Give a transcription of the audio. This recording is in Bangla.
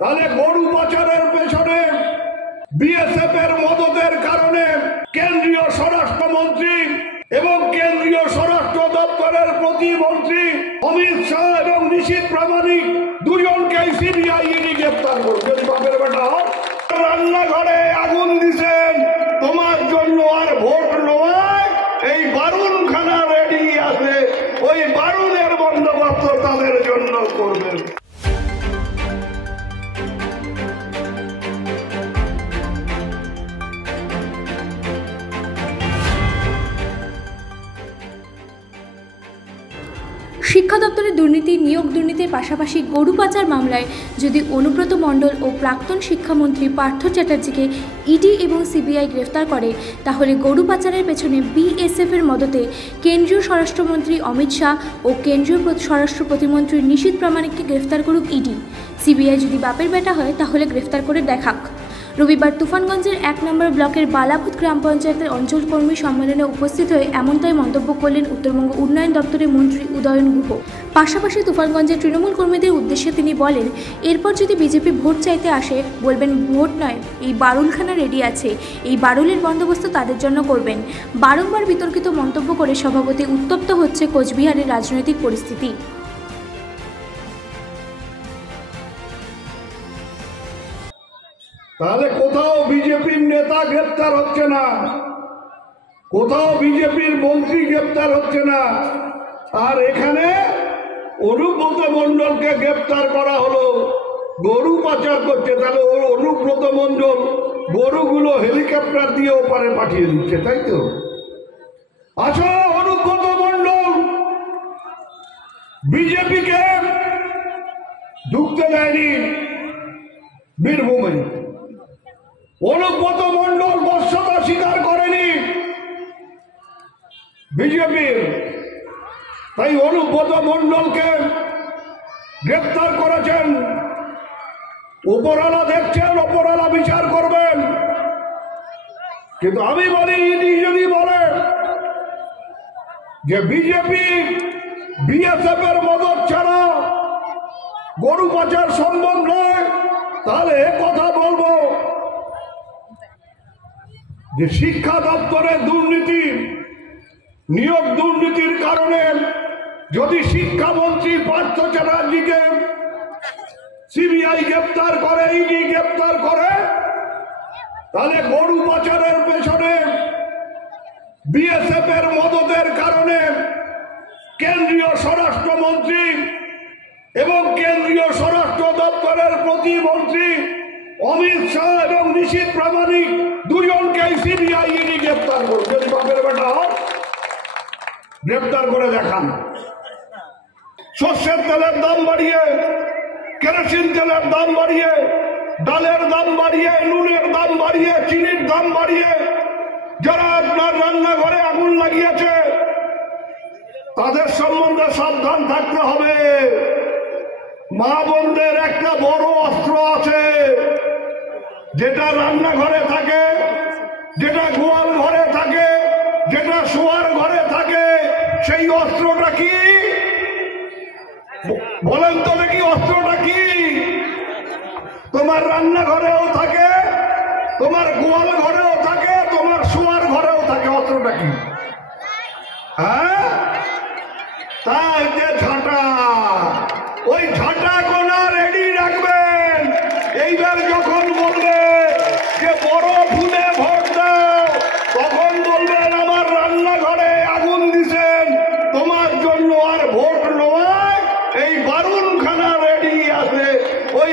তাহলে গরু পাচারের পেছনে বিএসএফ এর মদতের কারণে কেন্দ্রীয় স্বরাষ্ট্রমন্ত্রী এবং কেন্দ্রীয় স্বরাষ্ট্র দপ্তরের প্রতিমন্ত্রী অমিত শাহ এবং নিশীথ প্রামাণিক দুজনকে সিবিআই ইডি গ্রেফতার করবে। বাপের বেটা রান্নাঘরে আগুন দিছেন তোমার জন্য আর ভোট নয়, এই বারুণখানা রেডি আছে, ওই বারুণের বন্দোবস্ত তাদের জন্য করবেন। শিক্ষা দপ্তরের দুর্নীতি, নিয়োগ দুর্নীতির পাশাপাশি গরু পাচার মামলায় যদি অনুব্রত মণ্ডল ও প্রাক্তন শিক্ষামন্ত্রী পার্থ চ্যাটার্জিকে ইডি এবং সিবিআই গ্রেফতার করে, তাহলে গরু পাচারের পেছনে বিএসএফের মদতে কেন্দ্রীয় স্বরাষ্ট্রমন্ত্রী অমিত শাহ ও কেন্দ্রীয় স্বরাষ্ট্র প্রতিমন্ত্রী নিশীথ প্রামাণিককে গ্রেফতার করুক ইডি। সিবিআই যদি বাপের বেটা হয় তাহলে গ্রেফতার করে দেখাক। রবিবার তুফানগঞ্জের 1 নম্বর ব্লকের বালাভূত গ্রাম পঞ্চায়েতের অঞ্চল কর্মী সম্মেলনে উপস্থিত হয়ে এমনটাই মন্তব্য করলেন উত্তরবঙ্গ উন্নয়ন দপ্তরের মন্ত্রী উদয়ন গুহ। পাশাপাশি তুফানগঞ্জের তৃণমূল কর্মীদের উদ্দেশ্যে তিনি বলেন, এরপর যদি বিজেপি ভোট চাইতে আসে বলবেন ভোট নয়, এই বারুলখানা রেডি আছে, এই বারুলের বন্দোবস্ত তাদের জন্য করবেন। বারংবার বিতর্কিত মন্তব্য করে সভাপতি উত্তপ্ত হচ্ছে কোচবিহারের রাজনৈতিক পরিস্থিতি। তাহলে কোথাও বিজেপির নেতা গ্রেপ্তার হচ্ছে না, কোথাও বিজেপির মন্ত্রী গ্রেপ্তার হচ্ছে না, আর এখানে অনুব্রত মণ্ডলকে গ্রেপ্তার করা হলো, গরু পাচার করছে। তাহলে অনুব্রত মণ্ডল গরুগুলো হেলিকপ্টার দিয়ে ওপারে পাঠিয়ে দিচ্ছে, তাই তো? আচ্ছা, অনুব্রত মণ্ডল বিজেপিকে ঢুকতে দেয়নি বীরভূমে, অনুব্রত মণ্ডল বর্ষতা স্বীকার করেনি বিজেপির, তাই অনুব্রত মণ্ডলকে গ্রেপ্তার করেছেন। উপরওয়ালা দেখছেন, উপরওয়ালা বিচার করবেন। কিন্তু আমি বলি, ইডি যদি বলে যে বিজেপি বিএসএফ এর মদত ছাড়া গরু পাচার সম্ভব নয়, তাহলে কথা বলবো যে শিক্ষা দপ্তরের দুর্নীতি, নিয়োগ দুর্নীতির কারণে যদি শিক্ষামন্ত্রী পার্থ চ্যাটার্জিকে সিবিআই গ্রেপ্তার করে, ইডি গ্রেপ্তার করে, তাহলে গরু পাচারের পেছনে বিএসএফ এর মদতের কারণে কেন্দ্রীয় স্বরাষ্ট্রমন্ত্রী এবং কেন্দ্রীয় স্বরাষ্ট্র দপ্তরের প্রতিমন্ত্রী অমিত শাহ এবং নিশীথ প্রামাণিক দুজনকে সিবিআই ইডি গ্রেপ্তার করবে। যদি বাপের বেটা গ্রেপ্তার করে দেখান। সর্ষের তেলের দাম বাড়িয়ে, কেরোসিন তেলের দাম বাড়িয়ে, ডালের দাম বাড়িয়ে, নুনের দাম বাড়িয়ে, চিনির দাম বাড়িয়ে যারা আপনার রান্নাঘরে আগুন লাগিয়েছে তাদের সম্বন্ধে সাবধান থাকতে হবে। মা বোনদের একটা বড় অস্ত্র আছে, যেটা রান্নাঘরে থাকে, যেটা গোয়াল ঘরে থাকে, যেটা শোয়ার ঘরে থাকে। সেই অস্ত্রটা কি বলেন তো দেখি? অস্ত্রটা কি? তোমার রান্নাঘরেও থাকে, তোমার গোয়াল ঘরেও থাকে, তোমার শোয়ার ঘরেও থাকে। অস্ত্রটা কি? হ্যাঁ, তাই যে ঝাঁটা, ওই ঝাঁটা কোনা রেডি রাখবেন। এইবার যখন বলবে যে বড় ফুলে ভোট দাও, তখন বলবেন আমার রান্নাঘরে আগুন দিছেন তোমার জন্য আর ভোট নয়, এই বারুণখানা রেডি আছে, ওই